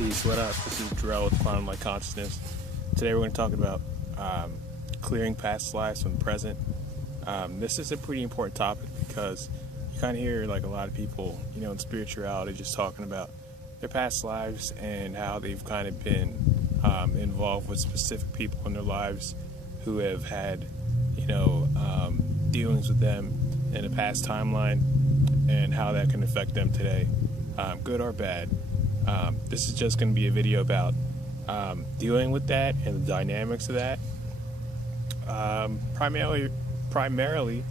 Peace, what up? This is Darrell with Quantum Light Consciousness. Today we're going to talk about clearing past lives from present. This is a pretty important topic because you kind of hear like a lot of people, in spirituality just talking about their past lives and how they've kind of been involved with specific people in their lives who have had, dealings with them in a past timeline and how that can affect them today, good or bad. This is just going to be a video about dealing with that and the dynamics of that. Primarily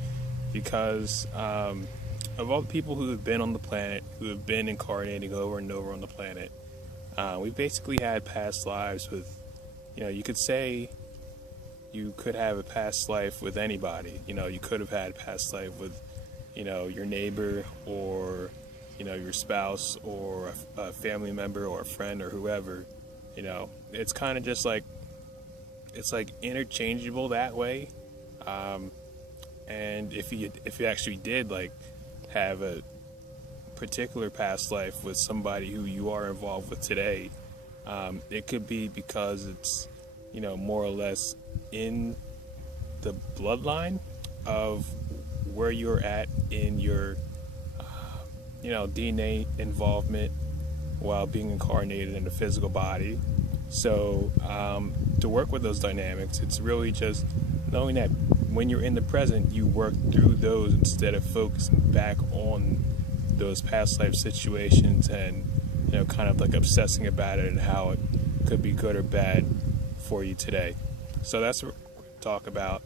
because of all the people who have been on the planet, who have been incarnating over and over on the planet. We basically had past lives with, you could say you could have a past life with anybody. You could have had a past life with, your neighbor or your spouse or a family member or a friend or whoever. It's kind of just like, it's like interchangeable that way. And if you actually did like have a particular past life with somebody who you are involved with today, it could be because it's, more or less in the bloodline of where you're at in your DNA involvement while being incarnated in a physical body. So to work with those dynamics, it's really just knowing that when you're in the present, you work through those instead of focusing back on those past life situations and kind of like obsessing about it and how it could be good or bad for you today. So that's what we're going to talk about.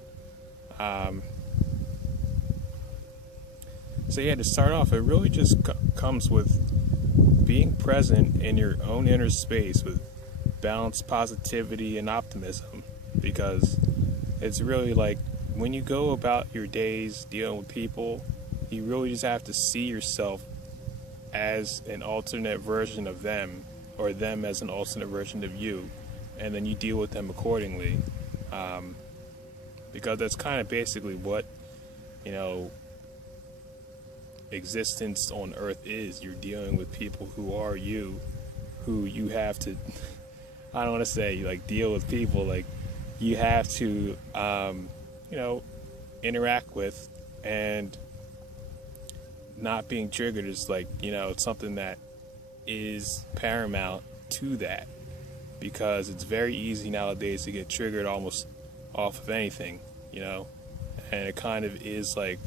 So yeah, to start off, it really just comes with being present in your own inner space with balance, positivity, and optimism. Because it's really like when you go about your days dealing with people, you really just have to see yourself as an alternate version of them, or them as an alternate version of you, and then you deal with them accordingly. Because that's kind of basically what, existence on earth is. You're dealing with people who are you, who you have to I don't want to say like deal with people, like you have to interact with, and not being triggered is like it's something that is paramount to that, because it's very easy nowadays to get triggered almost off of anything, and it kind of is like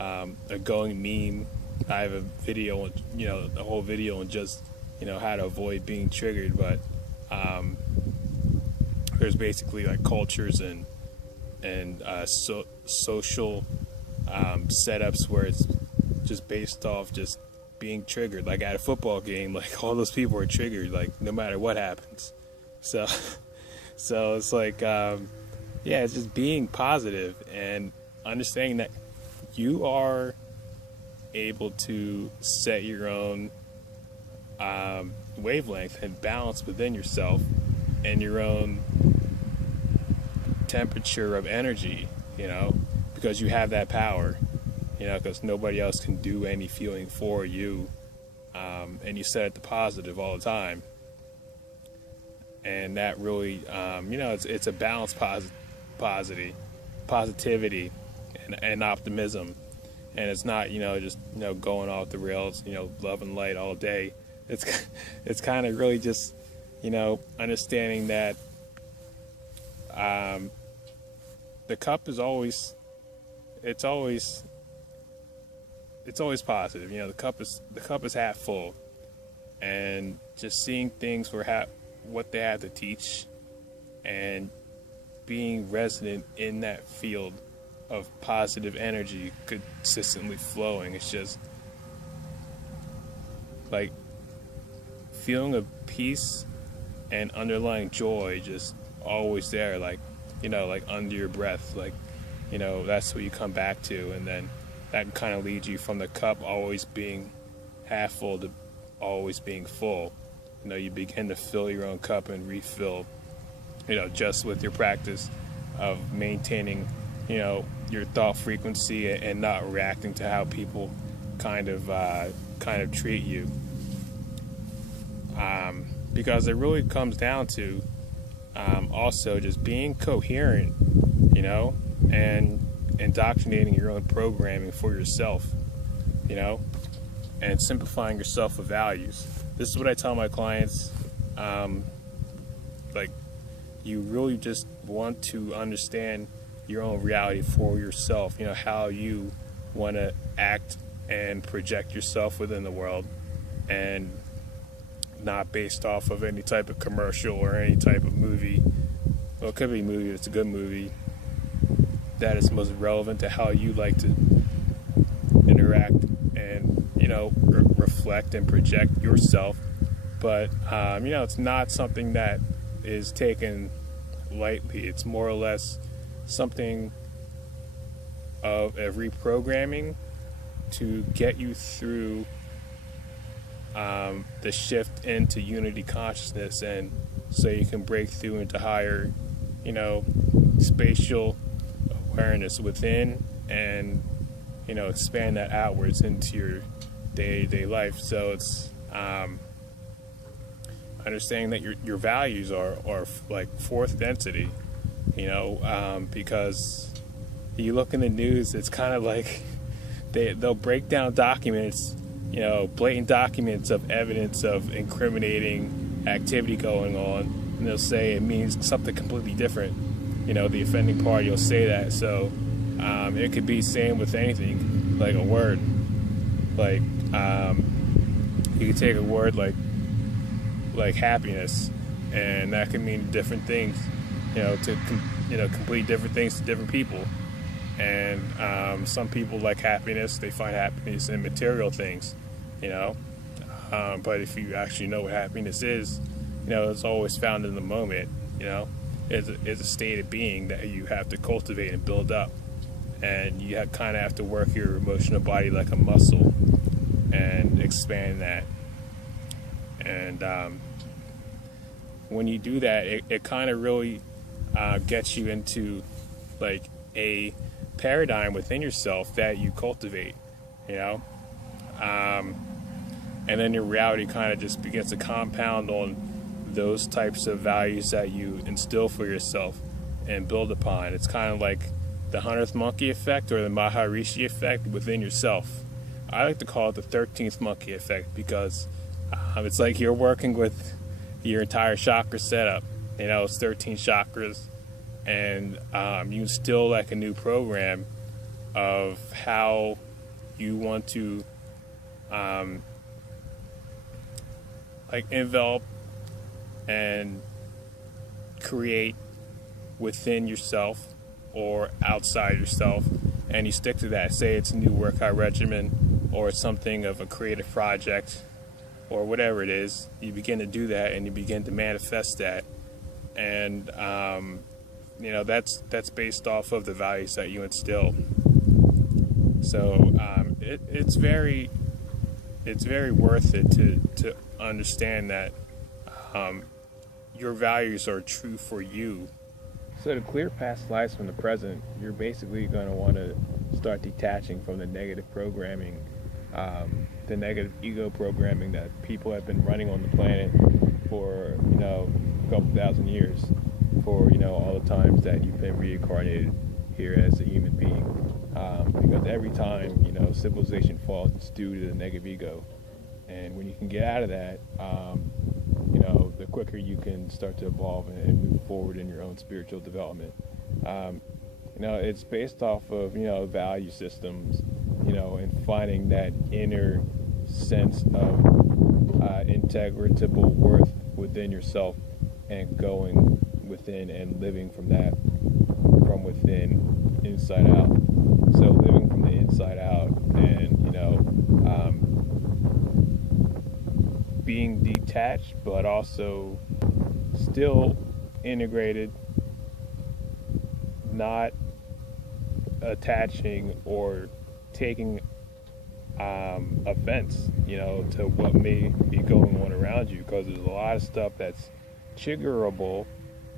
a going meme. I have a video on, the whole video on just, how to avoid being triggered, but there's basically like cultures and social setups where it's just based off just being triggered. Like at a football game, like all those people are triggered, like no matter what happens. So it's like, it's just being positive and understanding that you are able to set your own wavelength and balance within yourself and your own temperature of energy, because you have that power, because nobody else can do any feeling for you, and you set it to positive all the time. And that really, it's a balance, positivity and optimism. And it's not, just, going off the rails, love and light all day. It's kind of really just, understanding that the cup is always, it's always positive. The cup is half full, and just seeing things for what they have to teach, and being resident in that field of positive energy consistently flowing. It's just like feeling of peace and underlying joy just always there, like like under your breath, like that's what you come back to. And then that kind of leads you from the cup always being half full to always being full. You begin to fill your own cup and refill, just with your practice of maintaining your thought frequency and not reacting to how people kind of treat you. because it really comes down to also just being coherent, and indoctrinating your own programming for yourself, you know, and simplifying yourself with values. This is what I tell my clients. Like, you really just want to understand your own reality for yourself, how you want to act and project yourself within the world, and not based off of any type of commercial or any type of movie. Well, it could be a movie, it's a good movie, that is most relevant to how you like to interact and, reflect and project yourself. But, it's not something that is taken lightly. It's more or less something of a reprogramming to get you through the shift into unity consciousness, and so you can break through into higher, spatial awareness within, and expand that outwards into your day-to-day life. So it's understanding that your values are like fourth density, because you look in the news, it's kind of like they'll break down documents, blatant documents of evidence of incriminating activity going on, and they'll say it means something completely different. The offending party will say that. So it could be same with anything, like a word. Like you could take a word like happiness, and that can mean different things, to complete different things to different people. And some people like happiness; they find happiness in material things, But if you actually know what happiness is, it's always found in the moment. It's a state of being that you have to cultivate and build up, and you kind of have to work your emotional body like a muscle and expand that. And when you do that, it kind of really gets you into like a paradigm within yourself that you cultivate, and then your reality kind of just begins to compound on those types of values that you instill for yourself and build upon. It's kind of like the 100th monkey effect, or the Maharishi effect within yourself. I like to call it the 13th monkey effect, because it's like you're working with your entire chakra setup. It's 13 chakras, and you instill like a new program of how you want to envelop and create within yourself or outside yourself, and you stick to that. Say it's a new workout regimen, or it's something of a creative project, or whatever it is. You begin to do that, and you begin to manifest that, and that's based off of the values that you instill. So it's very worth it to understand that your values are true for you. So to clear past lives from the present, you're basically going to want to start detaching from the negative programming, the negative ego programming that people have been running on the planet for a couple thousand years, for all the times that you've been reincarnated here as a human being. Because every time civilization falls, it's due to the negative ego, and when you can get out of that, the quicker you can start to evolve and move forward in your own spiritual development. It's based off of value systems, and finding that inner sense of integratable worth within yourself, and going within and living from that, from within, inside out. So living from the inside out, and being detached, but also still integrated, not attaching or taking offense, to what may be going on around you, because there's a lot of stuff that's triggerable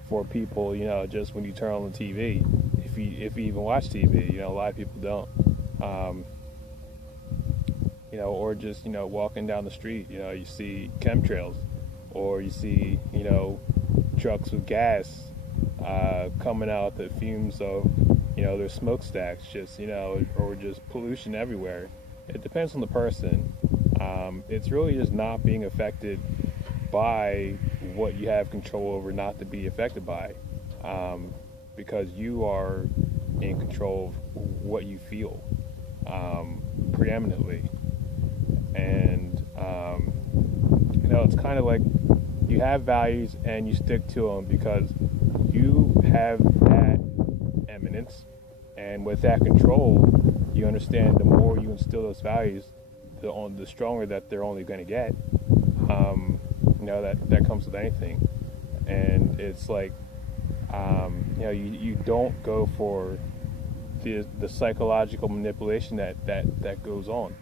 for people, just when you turn on the TV. If you even watch TV, a lot of people don't. Or just walking down the street, you see chemtrails, or you see, trucks with gas coming out the fumes of, their smokestacks, just, or just pollution everywhere. It depends on the person. It's really just not being affected by what you have control over not to be affected by, because you are in control of what you feel, preeminently. And it's kind of like you have values and you stick to them because you have that eminence, and with that control, you understand the more you instill those values, the stronger that they're only going to get. That comes with anything. And it's like, you don't go for the psychological manipulation that goes on.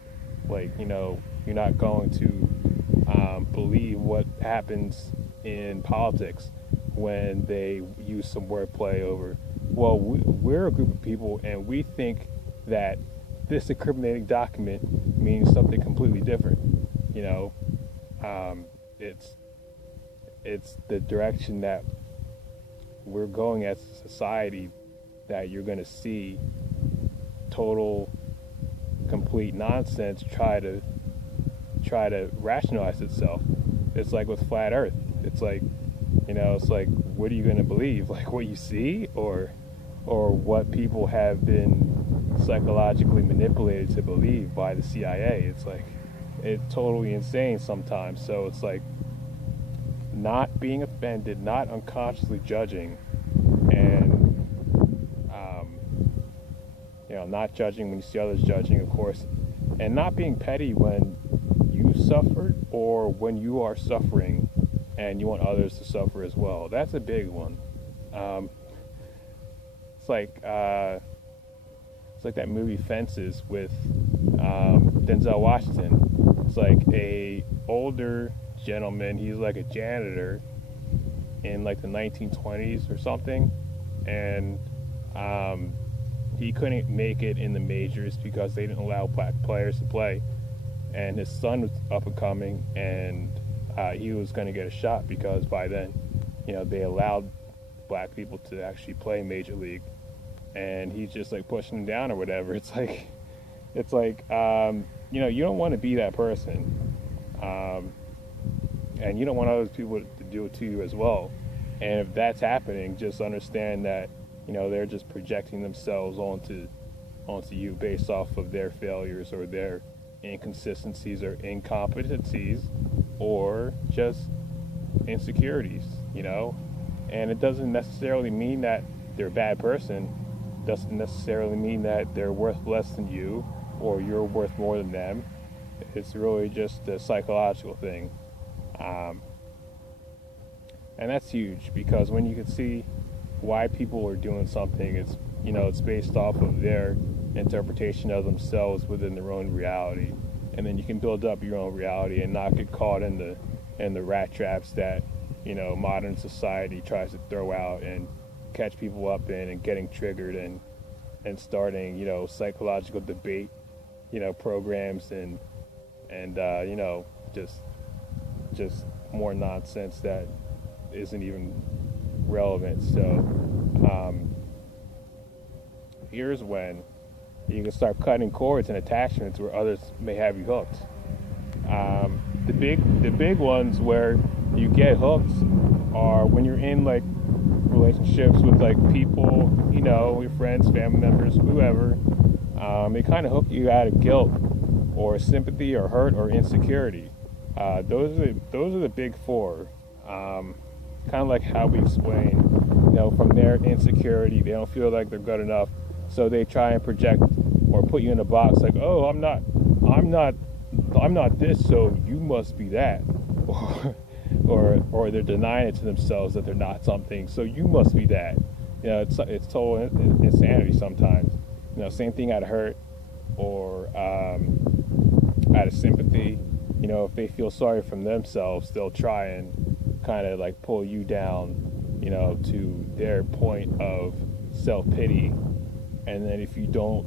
Like, you're not going to believe what happens in politics when they use some wordplay over, well, we're a group of people and we think that this incriminating document means something completely different. It's the direction that we're going as a society, that you're going to see total, complete nonsense try to rationalize itself. It's like with flat Earth. It's like, what are you going to believe? Like what you see, or what people have been psychologically manipulated to believe by the CIA? It's like, it's totally insane sometimes. So it's like not being offended, not unconsciously judging, and not judging when you see others judging, of course, and not being petty when you suffered or when you are suffering and you want others to suffer as well. That's a big one. It's like that movie Fences with Denzel Washington. It's like a older gentleman. He's like a janitor in like the 1920s or something, and he couldn't make it in the majors because they didn't allow black players to play. And his son was up and coming, and he was going to get a shot because by then, they allowed black people to actually play Major League, and he's just like pushing them down or whatever. It's like, you don't want to be that person, and you don't want other people to do it to you as well. And if that's happening, just understand that, they're just projecting themselves onto you based off of their failures or their inconsistencies or incompetencies or just insecurities, and it doesn't necessarily mean that they're a bad person, doesn't necessarily mean that they're worth less than you or you're worth more than them. It's really just a psychological thing, and that's huge, because when you can see why people are doing something, it's based off of their interpretation of themselves within their own reality, and then you can build up your own reality and not get caught in the rat traps that modern society tries to throw out and catch people up in, and getting triggered and starting psychological debate programs and just more nonsense that isn't even relevant. So here's when you can start cutting cords and attachments where others may have you hooked. The big ones where you get hooked are when you're in like relationships with like people, your friends, family members, whoever. They kind of hook you out of guilt or sympathy or hurt or insecurity. Those are the big four. Kind of like how we explain, from their insecurity, they don't feel like they're good enough, so they try and project or put you in a box like, oh, I'm not this, so you must be that, or they're denying it to themselves that they're not something, so you must be that. It's total insanity sometimes. Same thing out of hurt or out of sympathy. If they feel sorry from themselves, they'll try and kind of like pull you down, to their point of self-pity. And then if you don't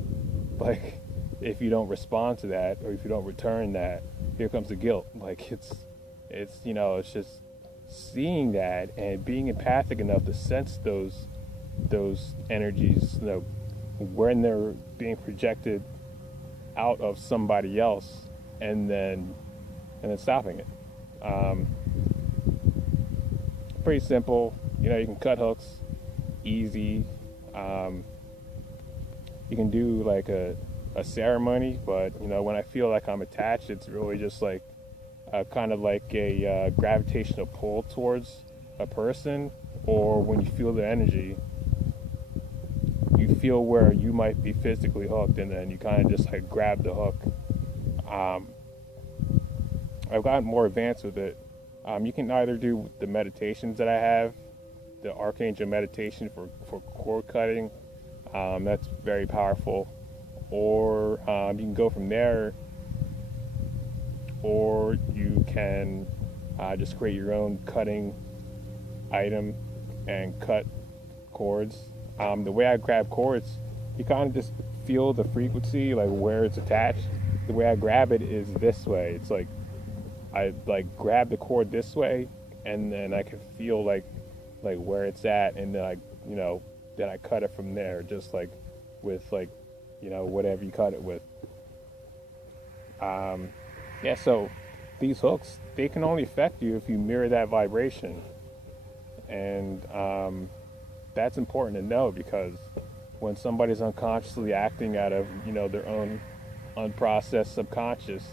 respond to that, or if you don't return that, here comes the guilt. Like it's just seeing that and being empathic enough to sense those energies, when they're being projected out of somebody else, and then stopping it. Pretty simple. You can cut hooks, easy. You can do like a ceremony, but when I feel like I'm attached, it's really just like kind of like a gravitational pull towards a person, or when you feel the energy, you feel where you might be physically hooked, and then you kind of just like grab the hook. I've gotten more advanced with it. You can either do the meditations that I have, the Archangel meditation for cord cutting. That's very powerful. Or you can go from there, or you can just create your own cutting item and cut cords. The way I grab cords, you kind of just feel the frequency, like where it's attached. The way I grab it is this way. It's like I like grab the cord this way, and then I can feel like where it's at, and then then I cut it from there, just like with whatever you cut it with. Yeah, so these hooks, they can only affect you if you mirror that vibration, and that's important to know, because when somebody's unconsciously acting out of their own unprocessed subconscious,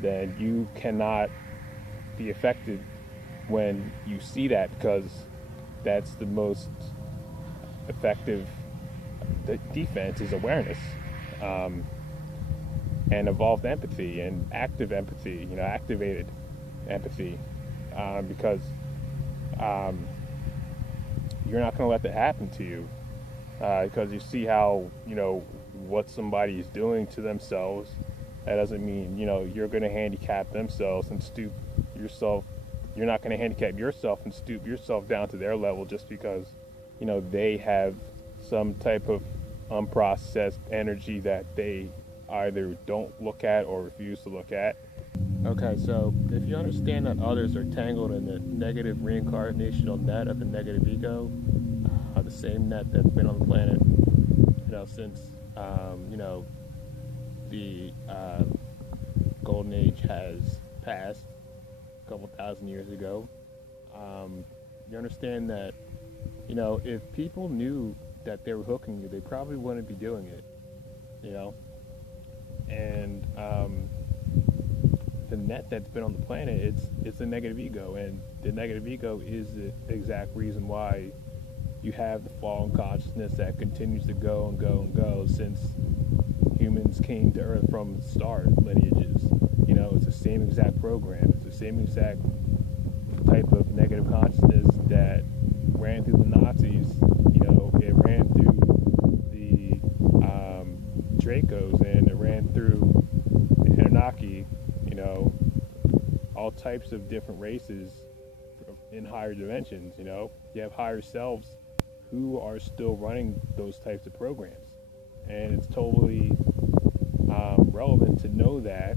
then you cannot be affected when you see that, because that's the most effective defense is awareness, and evolved empathy and active empathy, activated empathy, because you're not going to let that happen to you, because you see how what somebody is doing to themselves. That doesn't mean you're going to handicap themselves and stoop yourself. You're not going to handicap yourself and stoop yourself down to their level just because they have some type of unprocessed energy that they either don't look at or refuse to look at. Okay, so if you understand that others are tangled in the negative reincarnational net of the negative ego, the same net that's been on the planet, since the golden age has passed a couple thousand years ago, you understand that if people knew that they were hooking you, they probably wouldn't be doing it, and the net that's been on the planet, it's the negative ego, and the negative ego is the exact reason why you have the fallen consciousness that continues to go and go and go since humans came to Earth from star lineages. It's the same exact program. It's the same exact type of negative consciousness that ran through the Nazis. It ran through the Dracos, and it ran through the Anunnaki. All types of different races in higher dimensions. You have higher selves who are still running those types of programs, and it's totally relevant to know that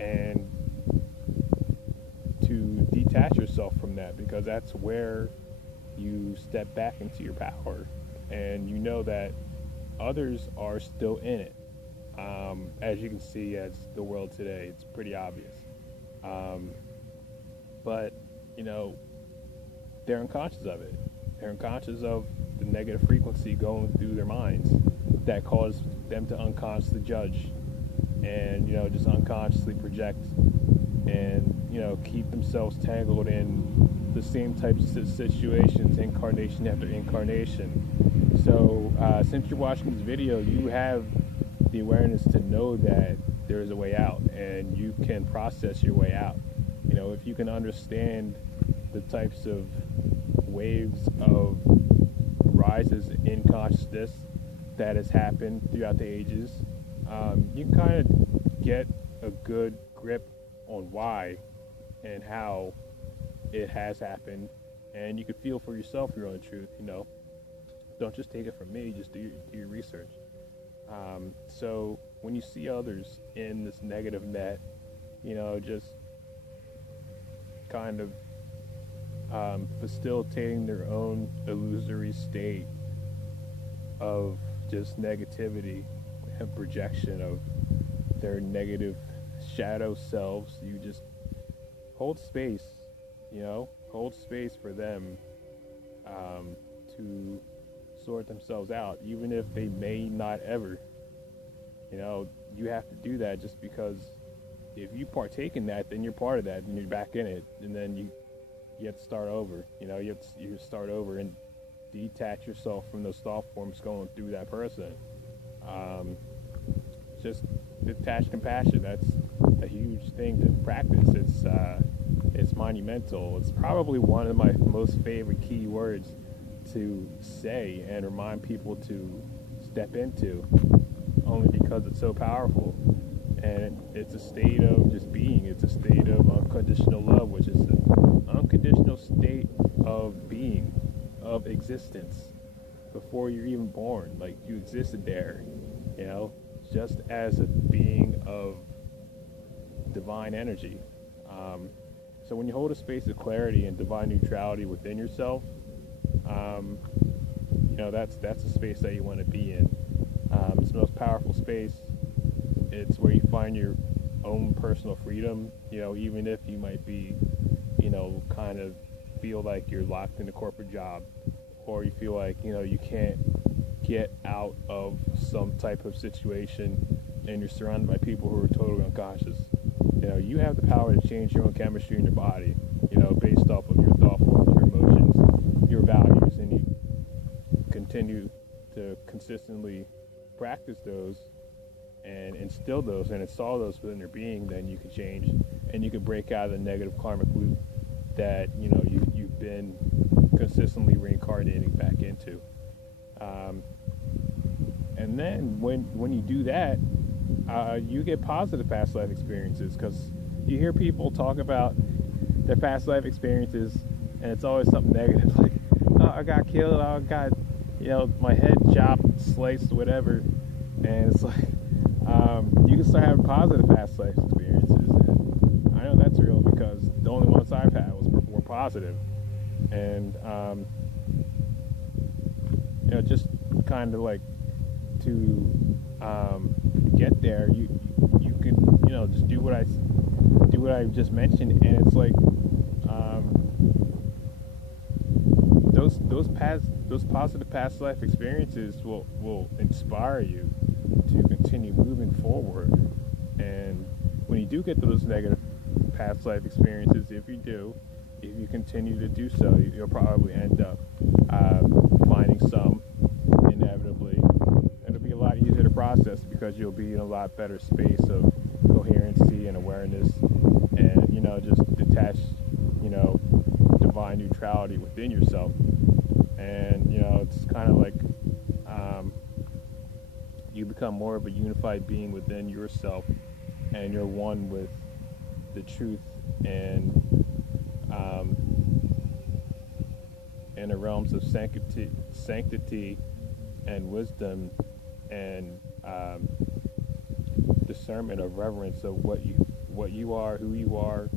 and to detach yourself from that, because that's where you step back into your power, and that others are still in it. As you can see, as the world today, it's pretty obvious. But they're unconscious of it. They're unconscious of the negative frequency going through their minds that cause them to unconsciously judge and just unconsciously project and keep themselves tangled in the same types of situations, incarnation after incarnation. So since you're watching this video, you have the awareness to know that there is a way out, and you can process your way out. If you can understand the types of waves of rises in consciousness that has happened throughout the ages, you can kind of get a good grip on why and how it has happened, and you can feel for yourself your own truth. Don't just take it from me, just do your research. So when you see others in this negative net, just kind of facilitating their own illusory state of just negativity and projection of their negative shadow selves. You just hold space, hold space for them to sort themselves out, even if they may not ever. You have to do that just because if you partake in that, then you're part of that and you're back in it, and then you have to start over. You have to start over and detach yourself from those thought forms going through that person. Just detached compassion. That's a huge thing to practice. It's monumental. It's probably one of my most favorite key words to say and remind people to step into, only because it's so powerful. And it's a state of just being. It's a state of unconditional love, which is an unconditional state of being, of existence, before you're even born. Like, you existed there, just as a being of divine energy. So when you hold a space of clarity and divine neutrality within yourself, that's a space that you want to be in. It's the most powerful space. It's where you find your own personal freedom, even if you might be, kind of feel like you're locked in a corporate job, or you feel like, you can't get out of some type of situation and you're surrounded by people who are totally unconscious. You have the power to change your own chemistry in your body, based off of your thought forms, your emotions, your values, and you continue to consistently practice those and instill those and install those within your being. Then you can change and you can break out of the negative karmic loop that you've been consistently reincarnating back into. And then when you do that, you get positive past life experiences, because you hear people talk about their past life experiences and it's always something negative, like, oh, I got killed, I got my head chopped, sliced, whatever. And it's like, you can start having positive past life experiences, and I know that's real because the only ones I've had were positive. And just kind of like to get there, you can just do what I just mentioned, and it's like those positive past life experiences will inspire you to continue moving forward. And when you do get those negative past life experiences, if you continue to do so, you'll probably end up finding some inevitably. It'll be a lot easier to process because you'll be in a lot better space of coherency and awareness, and just detach divine neutrality within yourself. And it's kind of like you become more of a unified being within yourself, and you're one with the truth and in the realms of sanctity and wisdom and discernment of reverence of what you are, who you are,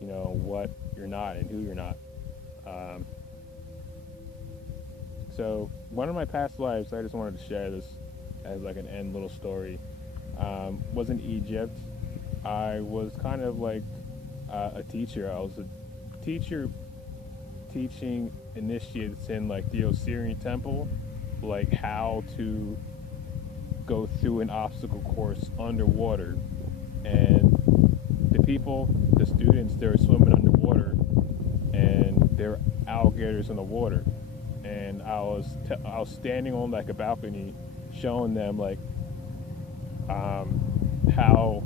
what you're not and who you're not. So one of my past lives, I just wanted to share this as like an end little story, was in Egypt. I was kind of like a teacher. I was a teacher teaching initiates in like the Osirian temple, like how to go through an obstacle course underwater. And the students, they were swimming underwater, and there were alligators in the water. And I was standing on like a balcony, showing them like how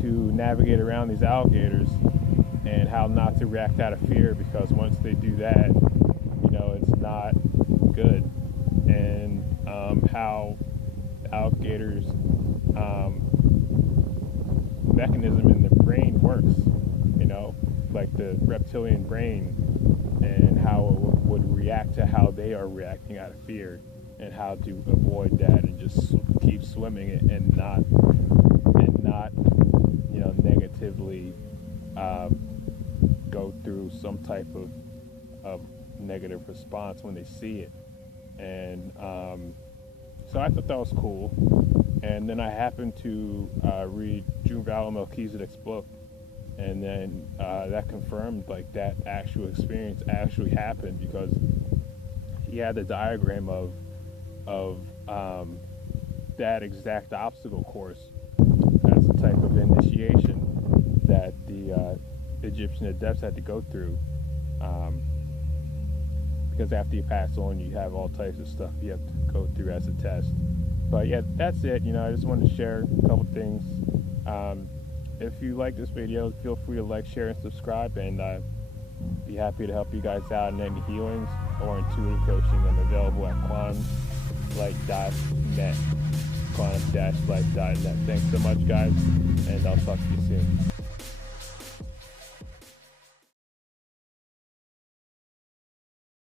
to navigate around these alligators and how not to react out of fear, because once they do that, it's not good. And how alligators mechanism in the brain works, like the reptilian brain, and how it would react to how they are reacting out of fear, and how to avoid that and just keep swimming it and not negatively go through some type of a negative response when they see it. And so I thought that was cool. And then I happened to read Yuval Melchizedek's book, and then that confirmed like that actual experience actually happened, because he had the diagram of that exact obstacle course as a type of initiation that the Egyptian adepts had to go through, because after you pass on, you have all types of stuff you have to go through as a test. But yeah, that's it. I just wanted to share a couple things. If you like this video, feel free to like, share, and subscribe, and be happy to help you guys out in any healings or intuitive coaching. I'm available at quantumlight.net, quantum-light.net. Thanks so much, guys, and I'll talk to you soon.